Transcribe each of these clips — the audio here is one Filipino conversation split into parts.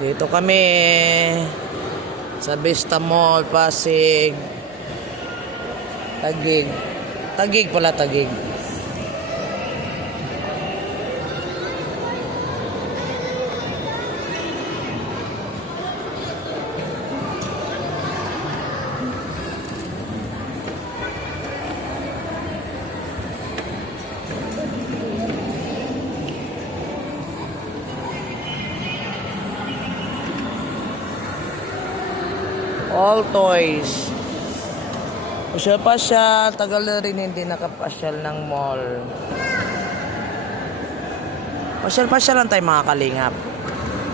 Dito kami sa Vista Mall, Pasig. Taguig. Taguig pala, Taguig. All toys. Pasyal-pasyal. Tagal na rin hindi nakapasyal ng mall. Pasyal-pasyal lang tayo mga kalingap.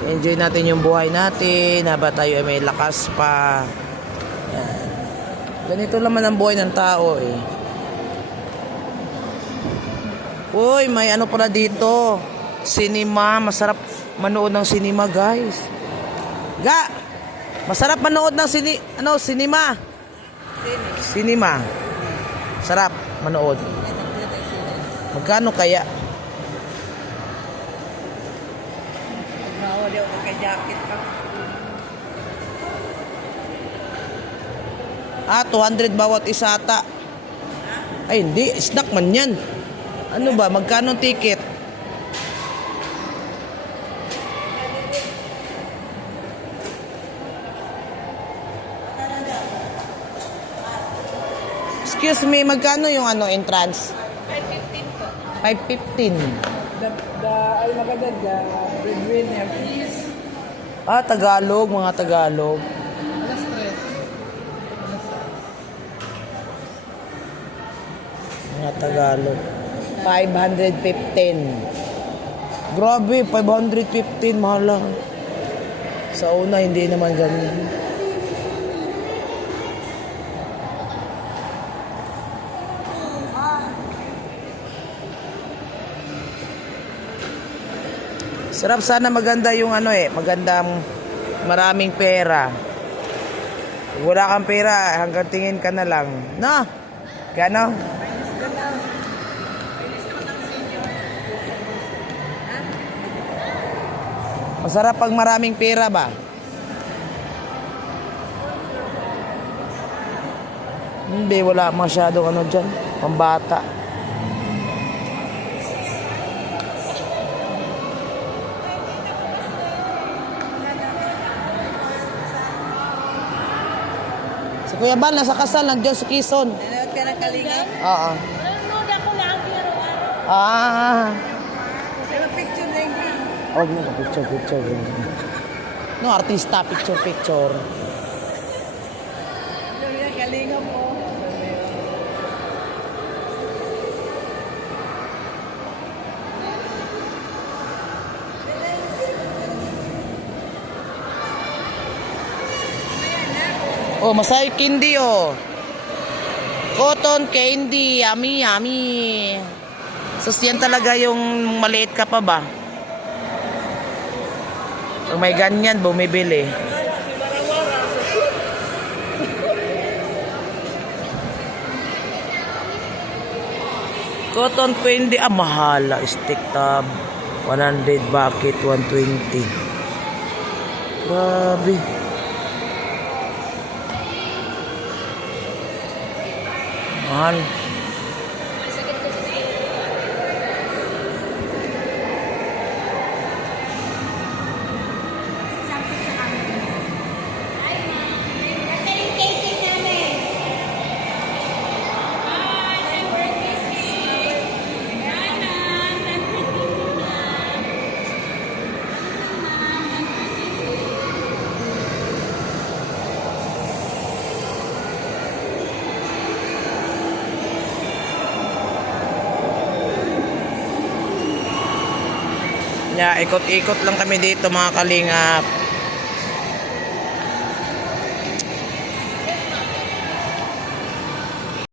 Enjoy natin yung buhay natin. Haba tayo ay may lakas pa. Yan. Ganito naman ang buhay ng tao eh. Uy, may ano pala dito. Cinema. Masarap manood ng cinema, guys. Masarap manood ng cinema. Cinema. Sarap manood. Magkano kaya? Bawal yung jacket pa. 200 bawat isa ata. Ay, hindi. Snack man yan. Ano ba? Magkano ticket? Excuse me, magkano yung entrance? 5:15 po. 5.15. Ay maganda, breadwinner is Tagalog, mga Tagalog. alas 3. Mga Tagalog. 515. Grabe, 515, mahal lang. Sa una, hindi naman ganun. Sarap sana maganda yung magandang maraming pera. Kung wala kang pera, hanggang tingin ka na lang. No? Gano? Masarap pag maraming pera ba? Hindi, wala masyadong dyan. Pambata. Si Kuya Bal, nasa kasal, nandiyan sa Quezon. Nanood ka ng Kalinga? Oo. Nanonood ako na ang araw-araw. Pero picture na yung Huwag na, picture. No, artista, picture. Kalinga po. Masay candy Cotton candy, yummy. Sus, yan talaga yung maliit ka pa ba? Pag may ganyan, bumibili. Cotton candy, mahal. Stick tab. 100, bakit 120? Grabe. Mahal. Yeah, ikot-ikot lang kami dito mga kalingap.